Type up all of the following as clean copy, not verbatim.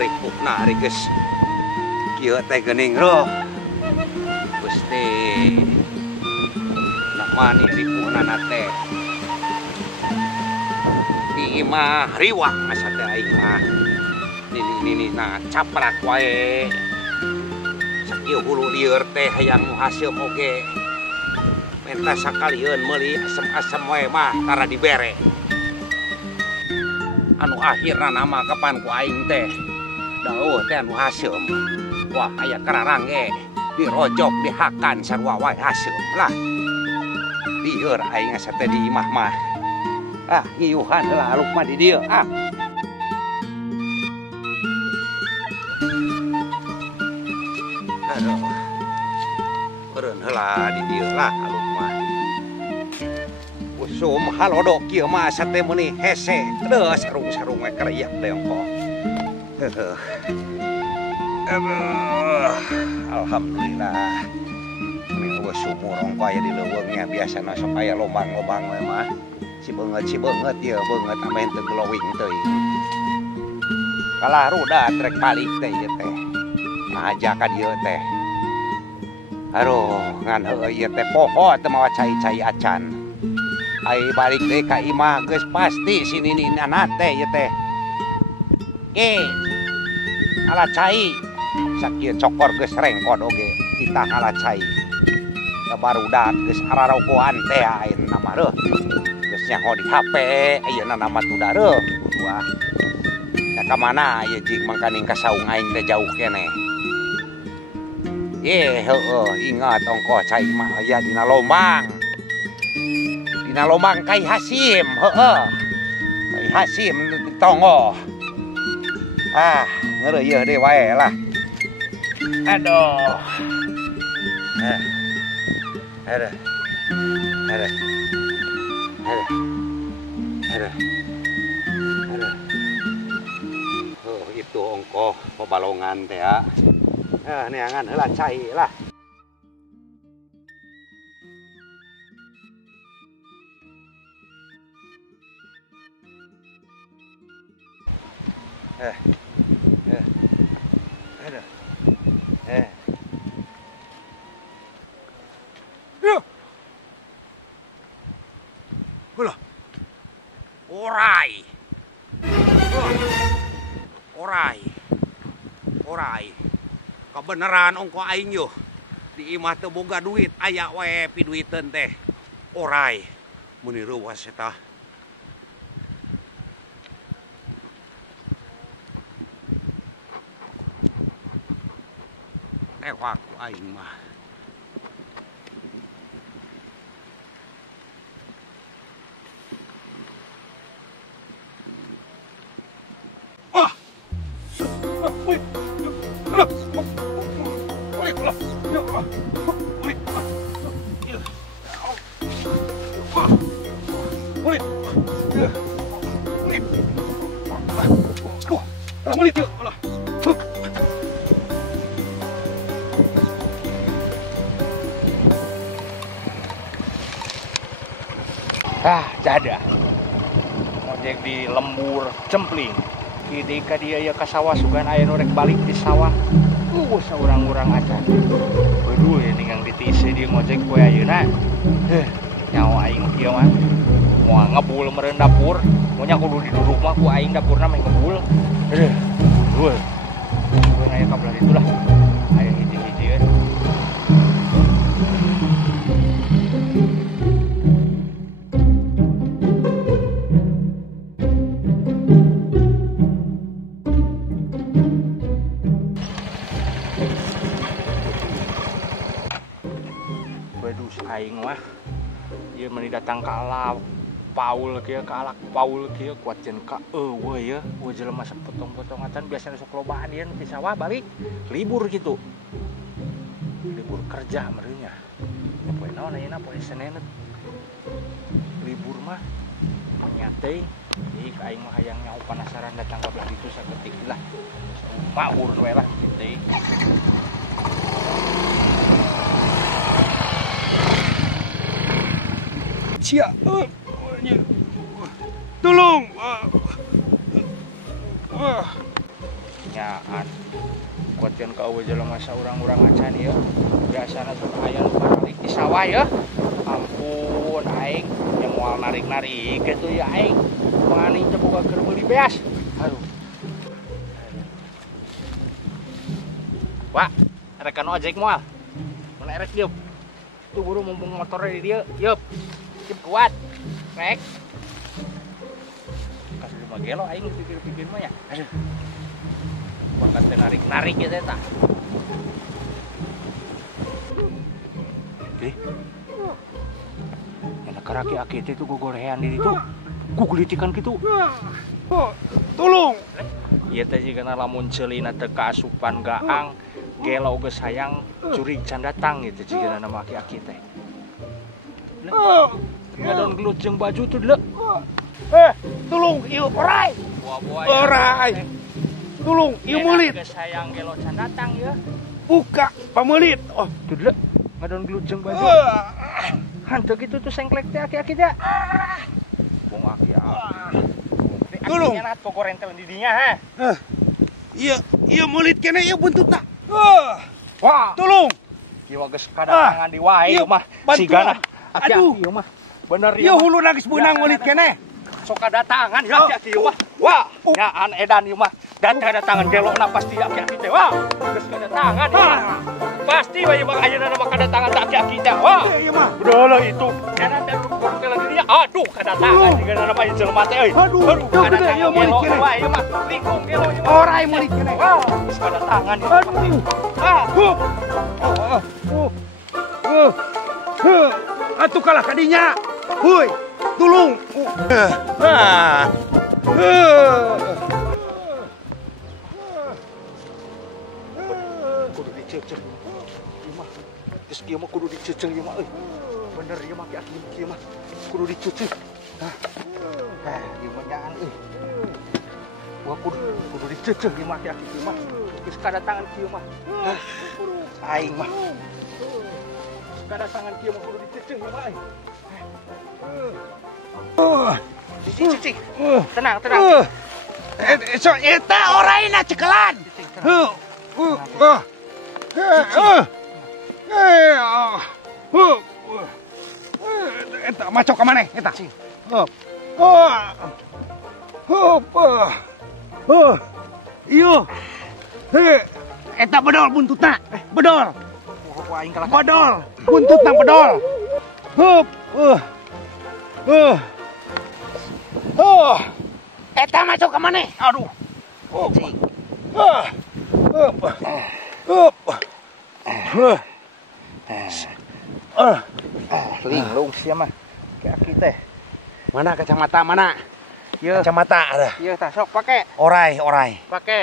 ripukna ari geus kieu teh geuning roh. Gusti namani ripukna teh di imah riwang asa teh aing mah nini na caprak wae sakieu hulu lieur teh hayang nu hasil oge menta sakalieun meuli asem-asem wae mah tara dibere. Anu akhirna nama kapan ku aing teh dauh teh anu hasil wah aya kararang dirojok dihakan sarua wae hasil lah lieur aing asa teh di imah mah ngiyuhan heula aluk mah di dieu aduh beureun heula di dieu lah aluk mah usum halodok kieu mah asa teh meuni hese deuh sarung-sarung we kariak leongko alhamdulillah ini eueuh sumur ongko aya di leuweungnya biasana sok aya lombang-lombang we mah si beungeut ieu beungeut ameh teu glowing teuing kalah rudat rek balik teh ieu teh aja ka dieu teh aduh ngan heueuh ieu teh poho teu mawa cai-cai acan ai balik deui ka imah geus pasti si nininana teh ieu teh ala cai sakieu cokor geus rengkod oge titah ala cai barudak geus ararogoan teh ayeuna mah reuh geus nyaho di HP ayeuna nama tuda reuh kudu da ka mana ieu jing mangkaning ka saung aing teh jauh keneh heueuh ingat ongko cai mah aya dina lombang Kai Hasim Kai Hasim ditongo ngeureuh deui wae lah aduh itu ongko pabalongan teh neangan heula cai lah Orai kebenaran ongko aing yo di imah teu boga duit aya wae piduiteun teh orai muni reuwas eta tewak ku aing mah Jada ngojek di lembur cempling kidi ka dia ya ka sawah sugan aya nu rek balik di sawah saurang-urang acan aduh ini yang ditise dia ngojek poe ayeuna nyawa aing kieu mah moal ngebul meureun dapur monya kudu diduduk mah ku aing dapurna meh ngebul aduh sugan aya ka belah itulah aya hiji-hijieun aing mah ieu meni datang ka alak Paul kieu kuat jen ka eueuh ya we jelema sepotong-potong acan biasana sok lobaan ieu di sawah balik libur gitu libur kerja meureunnya poe naon ayeuna poe Senin libur mah menyatei jadi aing mah hayang nyau penasaran datang ka belah ditu saeutik lah maur we lah teh cia tolong nyaan kuatkan kau jelema saurang-urang acan ya biasana sok aya nu narik di sawah ya ampun aing yang moal narik-narik gitu ya aing mangani teh boga keur meuli beas aduh Wah rekan ojek moal mun erek dieu tuh buru mumpung motornya di dia yup cip kuat rek kasih lima gelo aing pikir-pikir mah ya aduh bakat narik-narik ya teh tah yang karaki-aki itu gogorehan diri tuh gugulitikan gitu Tolong. ieu teh jigana lamun ceulina teu kaasupan gaang gelo geus sayang curig can datang gitu jigana nama aki-aki teh ngadon gelut jeung baju tuh deuleu Tolong, ieu orai. buah-buah Orai. Tolong, ieu meulit. geus sayang gelo can datang ya Buka pameulit. Oh, tuh deuleu ngadon gelut jeung baju hanteu gitu tuh sengklek teh aki-aki teh bong aki-aki Tolong. nya nato korentel di dinya ha Ieu meulit kene ieu buntutna. wah Tolong. kieu geus kadatangan di wae Ieu mah bantuan. sigana aki-aki Aduh. ieu mah bener Ieu hulu nangis beunang meulit kene. sok kadatangan ya aki-aki ieu mah wah nyaan edan ieu mah kadatangan gelona pasti aki-aki teh wah geus kadatangan ieu mah pasti bae mah ayeuna mah kadatangan teh aki-aki teh wah Ieu mah. udah itu karena teh korentel di dinya aduh kadatangan sigana nama ieu jelema teh euy Aduh, kadatangan ieu meulit gelo kene. wae ieu mah lingkung gelo ieu mah Orai meulit kene. wah geus kadatangan ieu mah Atuh kalah kadinya. Heuy, tulung. kudu diceceng ieu mah geus kieu mah kudu diceceng ieu mah euy bener ieu mah aki kieu mah kudu diceceng ieu mah nyaan euy gua kudu diceceng ieu mah aki kieu mah geus kadatangan kieu mah aing mah geus kadatangan kieu mah kudu diceceng ieu mah diceceng tenang So eta oraina cekelan. Eta macok ka maneh eta. Iyo. Eta bedol buntutna. Bedol. aing kalah Bedol. Buntutna bedol. Eta macok ka maneh. Aduh. linglung sia mah aki teh Mana kacamata mana? ieu Kacamata ada. ieu tah sok pake Orai. pake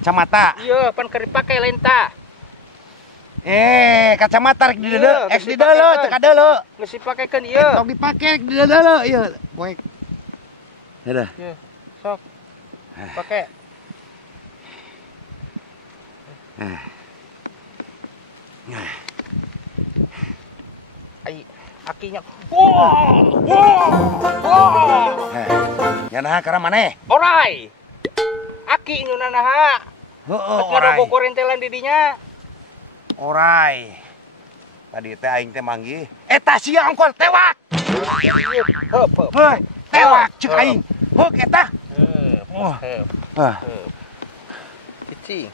Kacamata. ieu pan keur dipake lain tah Kacamata rek di Iya, deuleu, geus di deuleu, dipakeun. teu ka deuleu. geus dipakekeun ieu Sok dipake di deuleu ieu. Poek. Ada. ieu sok pake ai akinya Ya nah karena maneh. orai aki nyuna naha Heeh, orai korentelan di dinya Orai. Tadi teh aing teh manggih. Eta sia ongkol tewak. heup Heuh, tewak ceuk aing. Heuk eta. Cicing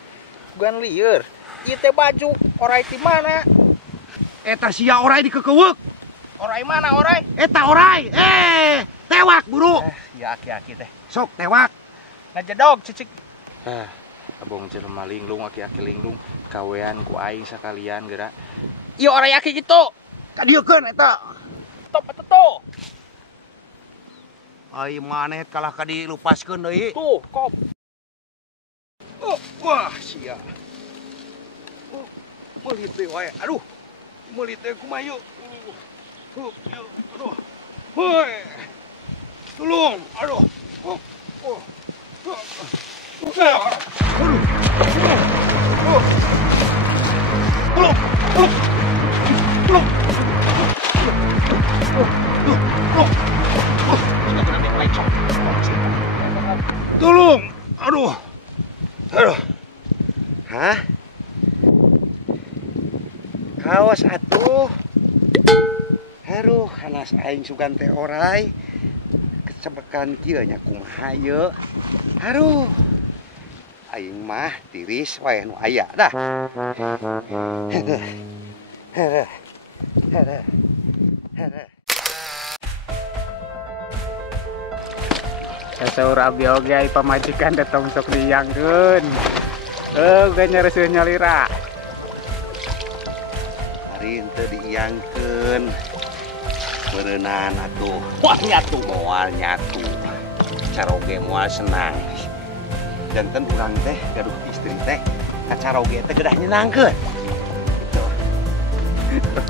bukan lieur ieu teh baju orai di mana Eta sia orai dikekeuweuk. orai mana orai Eta orai. Tewak buru. ya aki-aki teh Sok tewak. ngajedog cicik abong jelema linglung aki-aki linglung kawean ku aing sakalian geura ieu orai aki kitu Kadiekeun eta. top atuh to Ai maneh kalah ka dilupaskeun deui. tuh kop Wah, sia. Meulit deui wae. Aduh. Meulit deui kumaha yuk. Aduh. Hoi. Tolong. Aduh. Tolong. Aduh. Aduh. Hah? Kawas atuh. Haruh, hanas aing sugan teh orai. Kecebekan kieu nya kumaha ye. Haruh. Aing mah tiris wae nu aya dah. Sasaur abdi oge ai pamajikan datang sok diangkeun. Gak nyareuseuh nyalira. Hari teu diiangkeun. Beureunan atuh. Wah nyatu. Moal nyatu. Caroge moal senang. Janten urang teh gaduh istri teh ka caroge teh gedah nyenangkeun. Gitu.